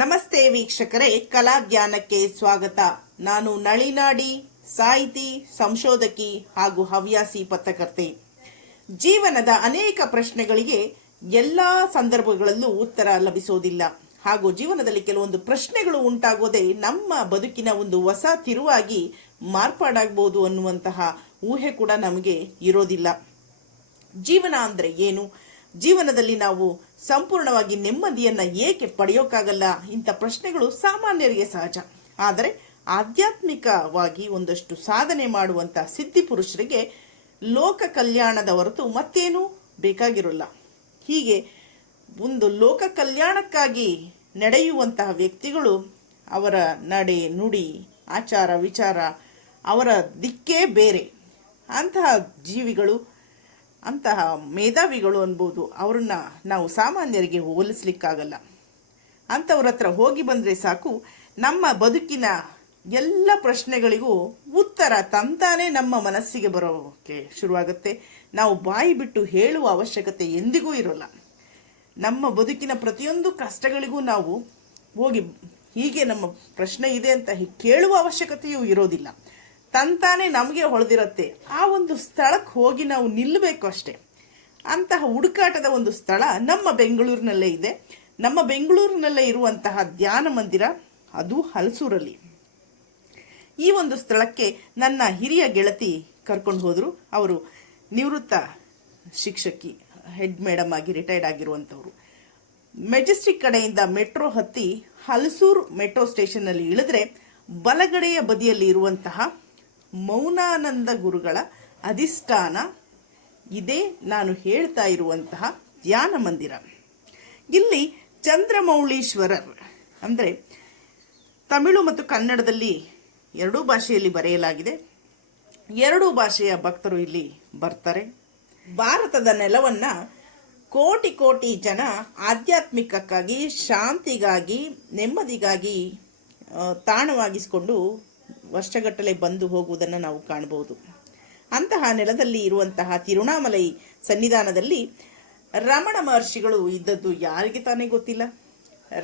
ನಮಸ್ತೆ ವೀಕ್ಷಕರೇ, ಕಲಾ ಜ್ಞಾನಕ್ಕೆ ಸ್ವಾಗತ. ನಾನು ನಳಿನಾಡಿ, ಸಾಹಿತಿ, ಸಂಶೋಧಕಿ ಹಾಗೂ ಹವ್ಯಾಸಿ ಪತ್ರಕರ್ತೆ. ಜೀವನದ ಅನೇಕ ಪ್ರಶ್ನೆಗಳಿಗೆ ಎಲ್ಲ ಸಂದರ್ಭಗಳಲ್ಲೂ ಉತ್ತರ ಲಭಿಸೋದಿಲ್ಲ. ಹಾಗೂ ಜೀವನದಲ್ಲಿ ಕೆಲವೊಂದು ಪ್ರಶ್ನೆಗಳು ಉಂಟಾಗೋದೇ ನಮ್ಮ ಬದುಕಿನ ಒಂದು ಹೊಸ ತಿರುವಾಗಿ ಮಾರ್ಪಾಡಾಗಬಹುದು ಅನ್ನುವಂತಹ ಊಹೆ ಕೂಡ ನಮಗೆ ಇರೋದಿಲ್ಲ. ಜೀವನ ಅಂದರೆ ಏನು? ಜೀವನದಲ್ಲಿ ನಾವು ಸಂಪೂರ್ಣವಾಗಿ ನೆಮ್ಮದಿಯನ್ನು ಏಕೆ ಪಡೆಯೋಕ್ಕಾಗಲ್ಲ? ಇಂಥ ಪ್ರಶ್ನೆಗಳು ಸಾಮಾನ್ಯರಿಗೆ ಸಹಜ. ಆದರೆ ಆಧ್ಯಾತ್ಮಿಕವಾಗಿ ಒಂದಷ್ಟು ಸಾಧನೆ ಮಾಡುವಂಥ ಸಿದ್ಧಿ ಪುರುಷರಿಗೆ ಲೋಕ ಕಲ್ಯಾಣದ ಹೊರತು ಮತ್ತೇನೂ ಬೇಕಾಗಿರೋಲ್ಲ. ಹೀಗೆ ಒಂದು ಲೋಕ ಕಲ್ಯಾಣಕ್ಕಾಗಿ ನಡೆಯುವಂತಹ ವ್ಯಕ್ತಿಗಳು, ಅವರ ನಡೆ ನುಡಿ ಆಚಾರ ವಿಚಾರ ಅವರ ದಿಕ್ಕೇ ಬೇರೆ. ಅಂತಹ ಜೀವಿಗಳು, ಅಂತಹ ಮೇಧಾವಿಗಳು ಅನ್ಬೋದು. ಅವ್ರನ್ನ ನಾವು ಸಾಮಾನ್ಯರಿಗೆ ಹೋಲಿಸ್ಲಿಕ್ಕಾಗಲ್ಲ. ಅಂಥವ್ರ ಹತ್ರ ಹೋಗಿ ಬಂದರೆ ಸಾಕು, ನಮ್ಮ ಬದುಕಿನ ಎಲ್ಲ ಪ್ರಶ್ನೆಗಳಿಗೂ ಉತ್ತರ ತಂತಾನೇ ನಮ್ಮ ಮನಸ್ಸಿಗೆ ಬರೋಕ್ಕೆ ಶುರುವಾಗುತ್ತೆ. ನಾವು ಬಾಯಿ ಬಿಟ್ಟು ಹೇಳುವ ಅವಶ್ಯಕತೆ ಎಂದಿಗೂ ಇರೋಲ್ಲ. ನಮ್ಮ ಬದುಕಿನ ಪ್ರತಿಯೊಂದು ಕಷ್ಟಗಳಿಗೂ ನಾವು ಹೋಗಿ ಹೀಗೆ ನಮ್ಮ ಪ್ರಶ್ನೆ ಇದೆ ಅಂತ ಕೇಳುವ ಅವಶ್ಯಕತೆಯೂ ಇರೋದಿಲ್ಲ. ತಂತಾನೆ ನಮಗೆ ಹೊಳೆದಿರುತ್ತೆ. ಆ ಒಂದು ಸ್ಥಳಕ್ಕೆ ಹೋಗಿ ನಾವು ನಿಲ್ಲಬೇಕು ಅಷ್ಟೆ. ಅಂತಹ ಹುಡುಕಾಟದ ಒಂದು ಸ್ಥಳ ನಮ್ಮ ಬೆಂಗಳೂರಿನಲ್ಲೇ ಇದೆ. ನಮ್ಮ ಬೆಂಗಳೂರಿನಲ್ಲೇ ಇರುವಂತಹ ಧ್ಯಾನ ಮಂದಿರ, ಅದು ಹಲಸೂರಲ್ಲಿ. ಈ ಒಂದು ಸ್ಥಳಕ್ಕೆ ನನ್ನ ಹಿರಿಯ ಗೆಳತಿ ಕರ್ಕೊಂಡು ಹೋದರು. ಅವರು ನಿವೃತ್ತ ಶಿಕ್ಷಕಿ, ಹೆಡ್ ಮೇಡಮ್ ಆಗಿ ರಿಟೈರ್ಡ್ ಆಗಿರುವಂಥವ್ರು. ಮೆಜೆಸ್ಟಿಕ್ ಕಡೆಯಿಂದ ಮೆಟ್ರೋ ಹತ್ತಿ ಹಲಸೂರು ಮೆಟ್ರೋ ಸ್ಟೇಷನ್ನಲ್ಲಿ ಇಳಿದ್ರೆ ಬಲಗಡೆಯ ಬದಿಯಲ್ಲಿ ಇರುವಂತಹ ಮೌನಾನಂದ ಗುರುಗಳ ಅಧಿಷ್ಠಾನ ಇದೇ ನಾನು ಹೇಳ್ತಾ ಇರುವಂತಹ ಧ್ಯಾನ ಮಂದಿರ. ಇಲ್ಲಿ ಚಂದ್ರಮೌಳೀಶ್ವರರ್ ಅಂದರೆ ತಮಿಳು ಮತ್ತು ಕನ್ನಡದಲ್ಲಿ ಎರಡೂ ಭಾಷೆಯಲ್ಲಿ ಬರೆಯಲಾಗಿದೆ. ಎರಡೂ ಭಾಷೆಯ ಭಕ್ತರು ಇಲ್ಲಿ ಬರ್ತಾರೆ. ಭಾರತದ ನೆಲವನ್ನು ಕೋಟಿ ಕೋಟಿ ಜನ ಆಧ್ಯಾತ್ಮಿಕಕ್ಕಾಗಿ, ಶಾಂತಿಗಾಗಿ, ನೆಮ್ಮದಿಗಾಗಿ ತಾಣವಾಗಿಸಿಕೊಂಡು ವರ್ಷಗಟ್ಟಲೆ ಬಂದು ಹೋಗುವುದನ್ನು ನಾವು ಕಾಣಬಹುದು. ಅಂತಹ ನೆಲದಲ್ಲಿ ಇರುವಂತಹ ತಿರುಣಾಮಲೈ ಸನ್ನಿಧಾನದಲ್ಲಿ ರಮಣ ಮಹರ್ಷಿಗಳು ಇದ್ದದ್ದು ಯಾರಿಗೆ ತಾನೇ ಗೊತ್ತಿಲ್ಲ?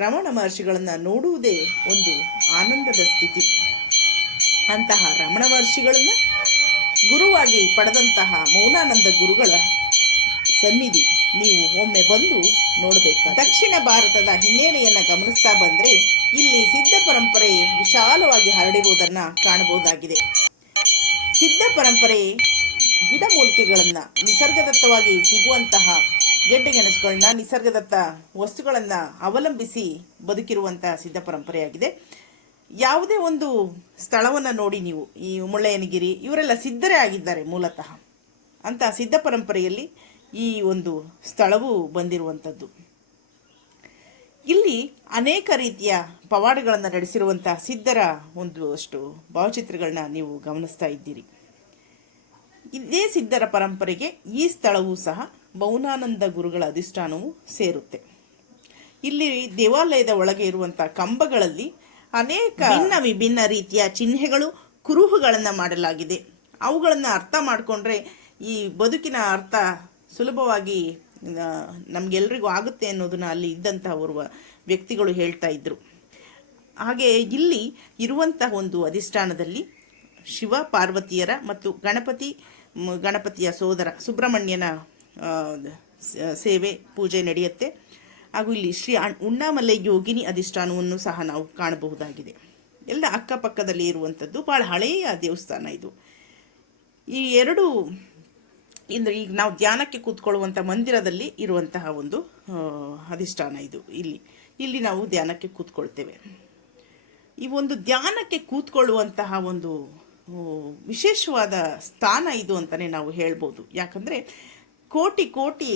ರಮಣ ಮಹರ್ಷಿಗಳನ್ನು ನೋಡುವುದೇ ಒಂದು ಆನಂದದ ಸ್ಥಿತಿ. ಅಂತಹ ರಮಣ ಮಹರ್ಷಿಗಳನ್ನು ಗುರುವಾಗಿ ಪಡೆದಂತಹ ಮೌನಾನಂದ ಗುರುಗಳ ಸನ್ನಿಧಿ ನೀವು ಒಮ್ಮೆ ಬಂದು ನೋಡಬೇಕು. ದಕ್ಷಿಣ ಭಾರತದ ಹಿನ್ನೆಲೆಯನ್ನು ಗಮನಿಸ್ತಾ ಬಂದರೆ ಇಲ್ಲಿ ಸಿದ್ಧ ಪರಂಪರೆ ವಿಶಾಲವಾಗಿ ಹರಡಿರುವುದನ್ನು ಕಾಣಬಹುದಾಗಿದೆ. ಸಿದ್ಧ ಪರಂಪರೆ ಗಿಡಮೂಲಿಕೆಗಳನ್ನು, ನಿಸರ್ಗದತ್ತವಾಗಿ ಸಿಗುವಂತಹ ಗೆಡ್ಡೆಗೆಣಸುಗಳನ್ನ, ನಿಸರ್ಗದತ್ತ ವಸ್ತುಗಳನ್ನು ಅವಲಂಬಿಸಿ ಬದುಕಿರುವಂತಹ ಸಿದ್ಧ ಪರಂಪರೆಯಾಗಿದೆ. ಯಾವುದೇ ಒಂದು ಸ್ಥಳವನ್ನು ನೋಡಿ ನೀವು, ಈ ಮುಳ್ಳಯ್ಯನಗಿರಿ ಇವರೆಲ್ಲ ಸಿದ್ಧರೇ ಆಗಿದ್ದಾರೆ ಮೂಲತಃ. ಅಂತಹ ಸಿದ್ಧ ಪರಂಪರೆಯಲ್ಲಿ ಈ ಒಂದು ಸ್ಥಳವು ಬಂದಿರುವಂಥದ್ದು. ಇಲ್ಲಿ ಅನೇಕ ರೀತಿಯ ಪವಾಡಗಳನ್ನು ನಡೆಸಿರುವಂತಹ ಸಿದ್ಧರ ಒಂದಷ್ಟು ಭಾವಚಿತ್ರಗಳನ್ನ ನೀವು ಗಮನಿಸ್ತಾ ಇದ್ದೀರಿ. ಇದೇ ಸಿದ್ಧರ ಪರಂಪರೆಗೆ ಈ ಸ್ಥಳವೂ ಸಹ ಮೌನಾನಂದ ಗುರುಗಳ ಅಧಿಷ್ಠಾನವು ಸೇರುತ್ತೆ. ಇಲ್ಲಿ ದೇವಾಲಯದ ಒಳಗೆ ಇರುವಂತಹ ಕಂಬಗಳಲ್ಲಿ ಅನೇಕ ವಿಭಿನ್ನ ರೀತಿಯ ಚಿಹ್ನೆಗಳು, ಕುರುಹುಗಳನ್ನು ಮಾಡಲಾಗಿದೆ. ಅವುಗಳನ್ನು ಅರ್ಥ ಮಾಡಿಕೊಂಡ್ರೆ ಈ ಬದುಕಿನ ಅರ್ಥ ಸುಲಭವಾಗಿ ನಮಗೆಲ್ಲರಿಗೂ ಆಗುತ್ತೆ ಅನ್ನೋದನ್ನ ಅಲ್ಲಿ ಇದ್ದಂತಹ ಓರ್ವ ವ್ಯಕ್ತಿಗಳು ಹೇಳ್ತಾ ಇದ್ರು. ಹಾಗೆ ಇಲ್ಲಿ ಇರುವಂತಹ ಒಂದು ಅಧಿಷ್ಠಾನದಲ್ಲಿ ಶಿವ ಪಾರ್ವತಿಯರ ಮತ್ತು ಗಣಪತಿಯ ಸೋದರ ಸುಬ್ರಹ್ಮಣ್ಯನ ಸೇವೆ ಪೂಜೆ ನಡೆಯುತ್ತೆ. ಹಾಗೂ ಇಲ್ಲಿ ಶ್ರೀ ಉಣ್ಣಾಮಲೈ ಯೋಗಿನಿ ಅಧಿಷ್ಠಾನವನ್ನು ಸಹ ನಾವು ಕಾಣಬಹುದಾಗಿದೆ. ಎಲ್ಲ ಅಕ್ಕಪಕ್ಕದಲ್ಲಿ ಇರುವಂಥದ್ದು. ಭಾಳ ಹಳೆಯ ದೇವಸ್ಥಾನ ಇದು. ಈ ಎರಡು ಅಂದರೆ ಈಗ ನಾವು ಧ್ಯಾನಕ್ಕೆ ಕೂತ್ಕೊಳ್ಳುವಂಥ ಮಂದಿರದಲ್ಲಿ ಇರುವಂತಹ ಒಂದು ಅಧಿಷ್ಠಾನ ಇದು. ಇಲ್ಲಿ ನಾವು ಧ್ಯಾನಕ್ಕೆ ಕೂತ್ಕೊಳ್ತೇವೆ. ಈ ಒಂದು ಧ್ಯಾನಕ್ಕೆ ಕೂತ್ಕೊಳ್ಳುವಂತಹ ಒಂದು ವಿಶೇಷವಾದ ಸ್ಥಾನ ಇದು ಅಂತಲೇ ನಾವು ಹೇಳ್ಬೋದು. ಯಾಕಂದರೆ ಕೋಟಿ ಕೋಟಿ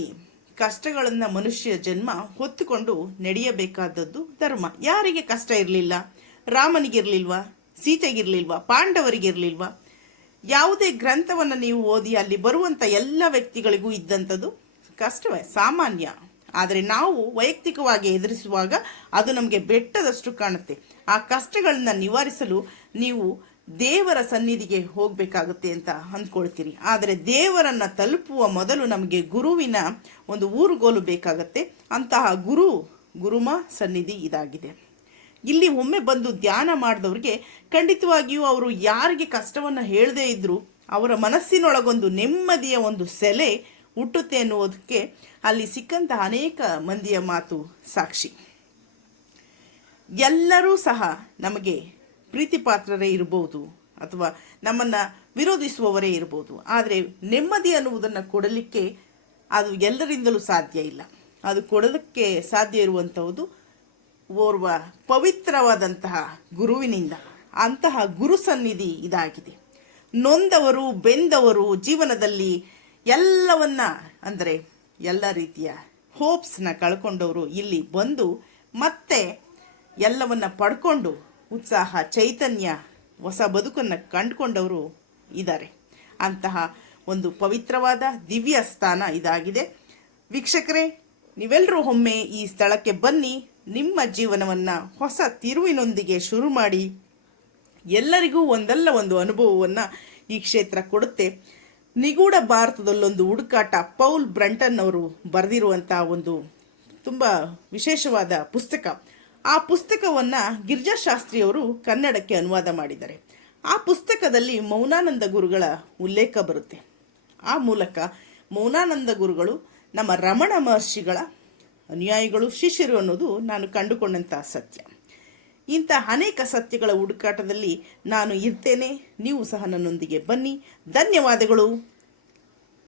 ಕಷ್ಟಗಳನ್ನು ಮನುಷ್ಯ ಜನ್ಮ ಹೊತ್ತುಕೊಂಡು ನಡೆಯಬೇಕಾದದ್ದು ಧರ್ಮ. ಯಾರಿಗೆ ಕಷ್ಟ ಇರಲಿಲ್ಲ? ರಾಮನಿಗಿರಲಿಲ್ವಾ? ಸೀತೆಗಿರಲಿಲ್ವಾ? ಪಾಂಡವರಿಗಿರಲಿಲ್ವಾ? ಯಾವುದೇ ಗ್ರಂಥವನ್ನು ನೀವು ಓದಿ ಅಲ್ಲಿ ಬರುವಂಥ ಎಲ್ಲ ವ್ಯಕ್ತಿಗಳಿಗೂ ಇದ್ದಂಥದ್ದು ಕಷ್ಟವೇ, ಸಾಮಾನ್ಯ. ಆದರೆ ನಾವು ವೈಯಕ್ತಿಕವಾಗಿ ಎದುರಿಸುವಾಗ ಅದು ನಮಗೆ ಬೆಟ್ಟದಷ್ಟು ಕಾಣುತ್ತೆ. ಆ ಕಷ್ಟಗಳನ್ನ ನಿವಾರಿಸಲು ನೀವು ದೇವರ ಸನ್ನಿಧಿಗೆ ಹೋಗಬೇಕಾಗುತ್ತೆ ಅಂತ ಅಂದ್ಕೊಳ್ತೀರಿ. ಆದರೆ ದೇವರನ್ನು ತಲುಪುವ ಮೊದಲು ನಮಗೆ ಗುರುವಿನ ಒಂದು ಊರುಗೋಲು ಬೇಕಾಗತ್ತೆ. ಅಂತಹ ಗುರುಮ ಸನ್ನಿಧಿ ಇದಾಗಿದೆ. ಇಲ್ಲಿ ಒಮ್ಮೆ ಬಂದು ಧ್ಯಾನ ಮಾಡಿದವ್ರಿಗೆ ಖಂಡಿತವಾಗಿಯೂ ಅವರು ಯಾರಿಗೆ ಕಷ್ಟವನ್ನು ಹೇಳದೇ ಇದ್ದರೂ ಅವರ ಮನಸ್ಸಿನೊಳಗೊಂದು ನೆಮ್ಮದಿಯ ಒಂದು ಸೆಲೆ ಹುಟ್ಟುತ್ತೆ ಅನ್ನುವುದಕ್ಕೆ ಅಲ್ಲಿ ಸಿಕ್ಕಂಥ ಅನೇಕ ಮಂದಿಯ ಮಾತು ಸಾಕ್ಷಿ. ಎಲ್ಲರೂ ಸಹ ನಮಗೆ ಪ್ರೀತಿ ಪಾತ್ರರೇ ಇರ್ಬೋದು ಅಥವಾ ನಮ್ಮನ್ನು ವಿರೋಧಿಸುವವರೇ ಇರ್ಬೋದು, ಆದರೆ ನೆಮ್ಮದಿ ಅನ್ನುವುದನ್ನು ಕೊಡಲಿಕ್ಕೆ ಅದು ಎಲ್ಲರಿಂದಲೂ ಸಾಧ್ಯ ಇಲ್ಲ. ಅದು ಕೊಡೋದಕ್ಕೆ ಸಾಧ್ಯ ಇರುವಂಥದ್ದು ಓರ್ವ ಪವಿತ್ರವಾದಂತಹ ಗುರುವಿನಿಂದ. ಅಂತಹ ಗುರು ಸನ್ನಿಧಿ ಇದಾಗಿದೆ. ನೊಂದವರು ಬೆಂದವರು ಜೀವನದಲ್ಲಿ ಎಲ್ಲವನ್ನ ಅಂದರೆ ಎಲ್ಲ ರೀತಿಯ ಹೋಪ್ಸ್ನ ಕಳ್ಕೊಂಡವರು ಇಲ್ಲಿ ಬಂದು ಮತ್ತೆ ಎಲ್ಲವನ್ನ ಪಡ್ಕೊಂಡು ಉತ್ಸಾಹ, ಚೈತನ್ಯ, ಹೊಸ ಬದುಕನ್ನು ಕಂಡುಕೊಂಡವರು ಇದ್ದಾರೆ. ಅಂತಹ ಒಂದು ಪವಿತ್ರವಾದ ದಿವ್ಯ ಸ್ಥಾನ ಇದಾಗಿದೆ. ವೀಕ್ಷಕರೇ, ನೀವೆಲ್ಲರೂ ಒಮ್ಮೆ ಈ ಸ್ಥಳಕ್ಕೆ ಬನ್ನಿ, ನಿಮ್ಮ ಜೀವನವನ್ನು ಹೊಸ ತಿರುವಿನೊಂದಿಗೆ ಶುರು ಮಾಡಿ. ಎಲ್ಲರಿಗೂ ಒಂದಲ್ಲ ಒಂದು ಅನುಭವವನ್ನು ಈ ಕ್ಷೇತ್ರ ಕೊಡುತ್ತೆ. ನಿಗೂಢ ಭಾರತದಲ್ಲೊಂದು ಹುಡುಕಾಟ, ಪೌಲ್ ಬ್ರಂಟನ್ ಅವರು ಬರೆದಿರುವಂಥ ಒಂದು ತುಂಬ ವಿಶೇಷವಾದ ಪುಸ್ತಕ. ಆ ಪುಸ್ತಕವನ್ನು ಗಿರಿಜಾಶಾಸ್ತ್ರಿಯವರು ಕನ್ನಡಕ್ಕೆ ಅನುವಾದ ಮಾಡಿದ್ದಾರೆ. ಆ ಪುಸ್ತಕದಲ್ಲಿ ಮೌನಾನಂದ ಗುರುಗಳ ಉಲ್ಲೇಖ ಬರುತ್ತೆ. ಆ ಮೂಲಕ ಮೌನಾನಂದ ಗುರುಗಳು ನಮ್ಮ ರಮಣ ಮಹರ್ಷಿಗಳ ಅನುಯಾಯಿಗಳು, ಶಿಷ್ಯರು ಅನ್ನೋದು ನಾನು ಕಂಡುಕೊಂಡಂಥ ಸತ್ಯ. ಇಂಥ ಅನೇಕ ಸತ್ಯಗಳ ಹುಡುಕಾಟದಲ್ಲಿ ನಾನು ಇರ್ತೇನೆ. ನೀವು ಸಹ ನನ್ನೊಂದಿಗೆ ಬನ್ನಿ. ಧನ್ಯವಾದಗಳು.